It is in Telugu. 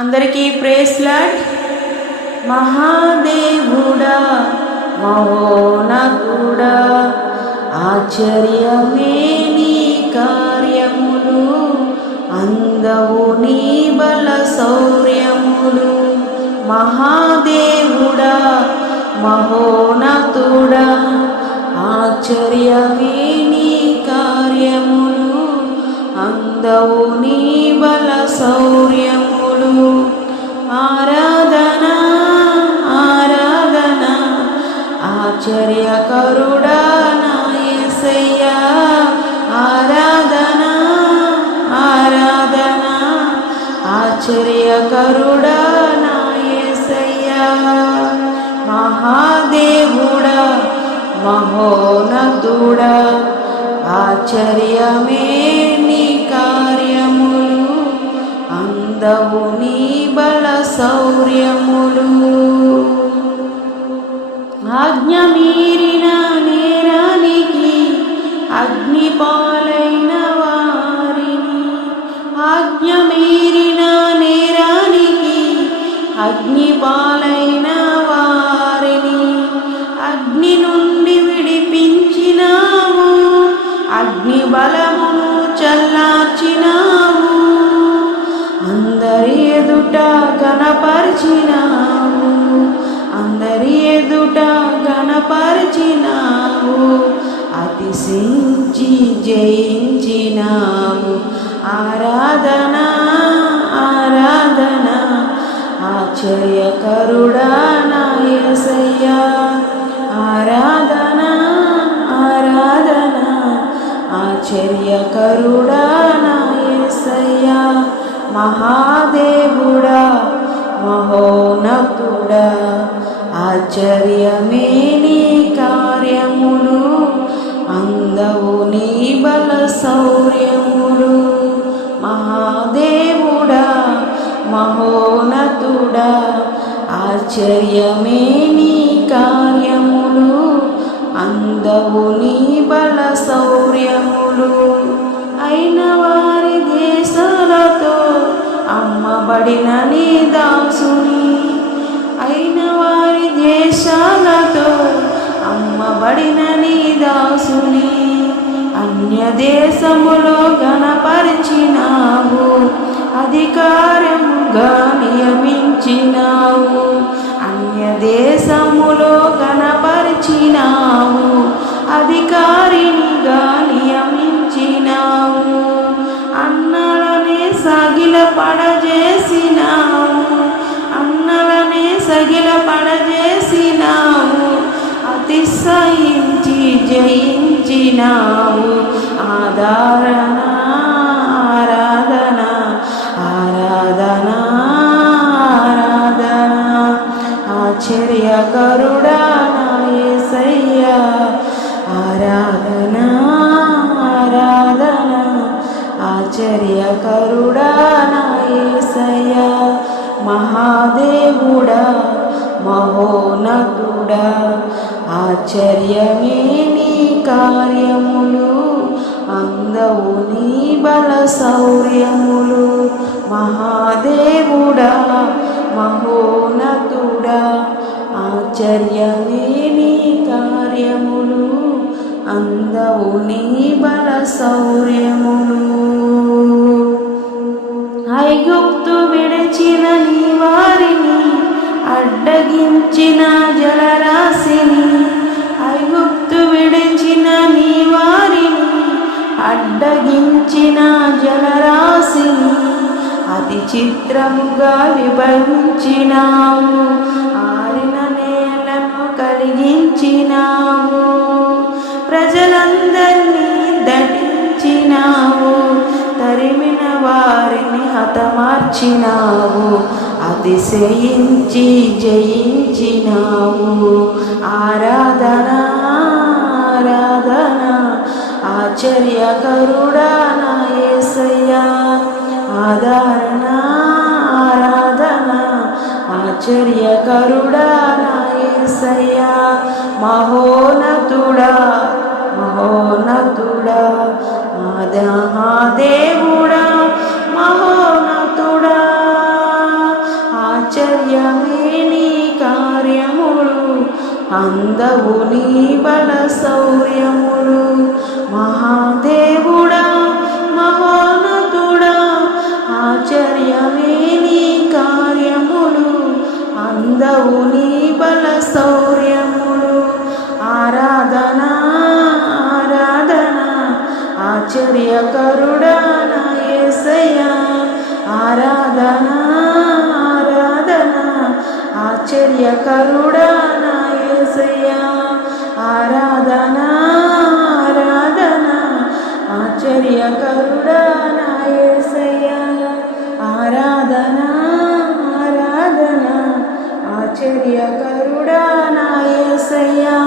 అందరికీ ప్రేస్లాడ్ మహాదేవుడా మహోనగుడా ఆశ్చర్యమే నీ కార్యములు అందవు నీ బల శౌర్యములు. మహాదేవుడా మహోనతుడా ఆశ్చర్యమే నీ కార్యములు అందవు నీ బల శౌర్యము. ఆరాధన ఆరాధన ఆశ్చర్యకరుడా నా యేసయ్యా ఆరాధన ఆరాధన ఆశ్చర్యకరుడా నా యేసయ్యా మహాదేవుడా మహోనదుడా ఆశ్చర్యమే అందవు నీ బల శౌర్యములు. ఆజ్ఞ మీరినా గణపరిచినావు. అందరి ఎదుట గణపరిచినావు. అతిశించి జయించినావు. ఆరాధన ఆరాధన ఆశ్చర్యకరుడా నాయసయ్యా. ఆరాధన ఆరాధన ఆశ్చర్యకరుడా నాయసయ్యా. మహాదేవుడా మహోన్నతుడా ఆశ్చర్యమే నీ కార్యములు అందవు నీ బల శౌర్యములు. మహాదేవుడా మహోన్నతుడా ఆశ్చర్యమే నీ కార్యములు అందవు నీ బల శౌర్యము. పాడిన నీ దాసుని అయిన వారి దేశాలతో అమ్మబడిన నీ దాసుని అన్య దేశములో గణపరిచినావు అధికారముగా నియమించినావు అన్య దేశములో గణపరిచినావు అధికారినిగా నియమించినావు అన్నలనే సగిల పడజే పడజేసినావు అతిశయించి జయించినావు ఆధారణ ఆరాధన ఆరాధన ఆరాధన. ఆశ్చర్యకరుడా నా యేసయ్యా ఆరాధన ఆరాధన. ఆశ్చర్యకరుడా నా యేసయ్యా మహాదేవుడా మహోనతుడా ఆశ్చర్యమే నీ కార్యములు అందవు నీ బల శౌర్యములు. మహాదేవుడా మహోనతుడా ఆశ్చర్యమే నీ కార్యములు అందవు నీ బల శౌర్యములు. ఐగుప్తు విడిచిన నీ అడ్డగించిన జలరాశిని ఐగుప్తు విడిచిన నీ వారిని అడ్డగించిన జలరాశిని అతి చిత్రముగా విభజించినావు ఆరిన నేలను కలిగించినావు ప్రజలందరినీ దటించినావు తరిమిన వారిని హతమార్చినావు అతిశయించి జయించినావు ఆరాధన ఆరాధన ఆశ్చర్యకరుడా నా యేసయ్యా ఆదరణ ఆరాధన ఆశ్చర్యకరుడా నా యేసయ్యా మహోనతుడా మహోనతుడా మహాదేవుడా అందవు నీ బల శౌర్యములు. మహాదేవుడా మహోన్నతుడా ఆశ్చర్యమే నీ కార్యములు. అందవు నీ బల శౌర్యములు. ఆరాధన ఆరాధన ఆశ్చర్యకరుడా నా యేసయ్యా ఆరాధన ఆరాధన ఆశ్చర్యకరుడా నా యేసయ్యా ఆరాధన ఆరాధన ఆశ్చర్యకరుడా నా యేసయ్యా ఆరాధన ఆరాధన ఆశ్చర్యకరుడా నా యేసయ్యా